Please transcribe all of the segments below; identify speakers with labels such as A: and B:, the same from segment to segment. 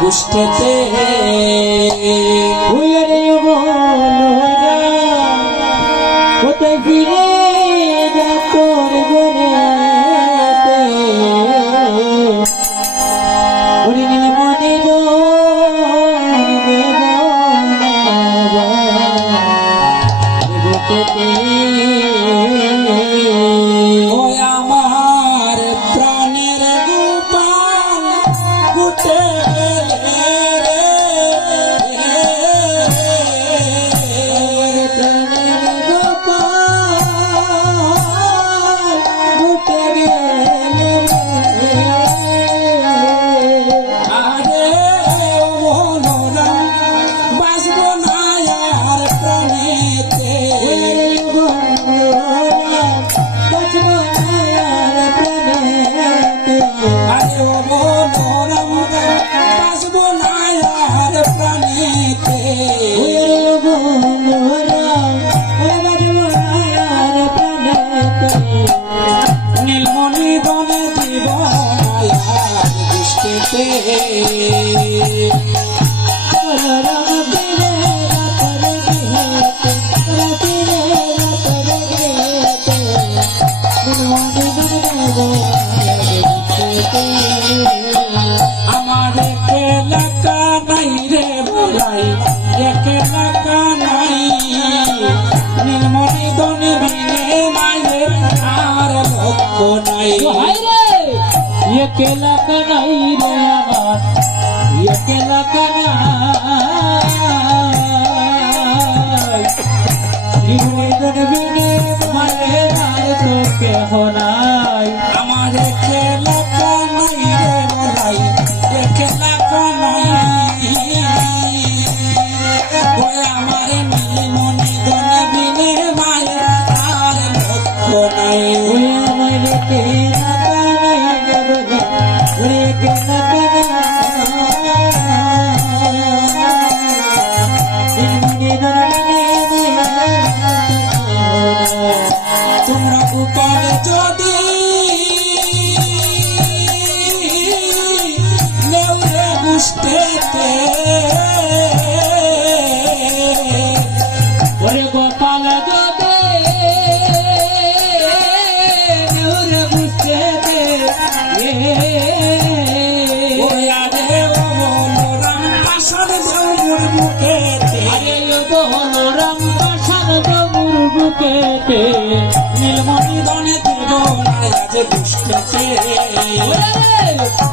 A: গোষ্ঠীতে।
B: কোথায় ফিরে?
A: নীলমণি বনে দিব দৃষ্টিতে নীলমণি দনে বিনে মায়ের আর লক্ষ নাই।
B: কেলা কানাই রে! আমার কেলা কানাই জীবনে জনবিনে মায়ের আর তো কেহ নাই।
A: তোমরা গোপাল যদি নেউরে
B: বুকেতে
A: নীলমণি দনে দেব আজ বুঝতেতে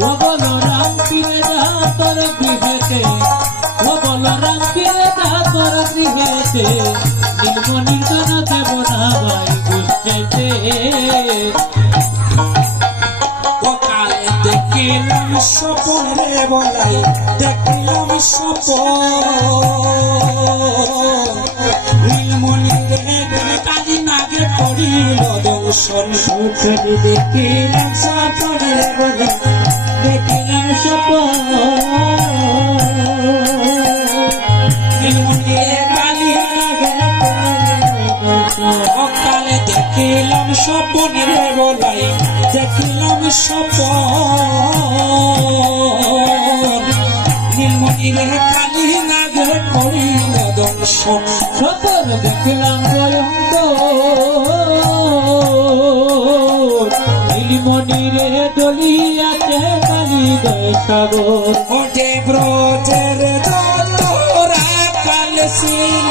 B: ও বল রাম ফিরে যা তোর গৃহেতে ও বল রাম ফিরে যা তোর গৃহেতে নীলমণির গান দেব না ভাই বুঝতে
A: দেখিলাম স্বপন রে বলাই দেখিলাম স্বপন নীলমণি রে দংশন
B: উঠে দেখিলাম সাপনে বলে, দেখিলাম
A: সকালে দেখিলাম স্বপন রে বলাই, দেখিলাম স্বপন। নীলমণি রে কালী নাগে পড়িল দংশন
B: সপন দেখিলাম জয়ন্ত। নীলমণি রে দলিয়াতে কালি দেখাব
A: ওটে ব্রজের তোরা কাল ছিল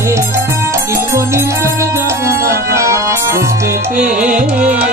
B: ছিল রে
A: ওয়া রে ও মনোরম কান্দা ফিরে গোরেতে ওরে ও মনোরম কান্দা ফিরে গোরেতে নীলমণি দন দিব নায়ার দৃষ্টিতে
B: আরে রমন রাম ফিরে যা তোর বিহেতে নীলমণির জন্য যাব না
C: বুকেতে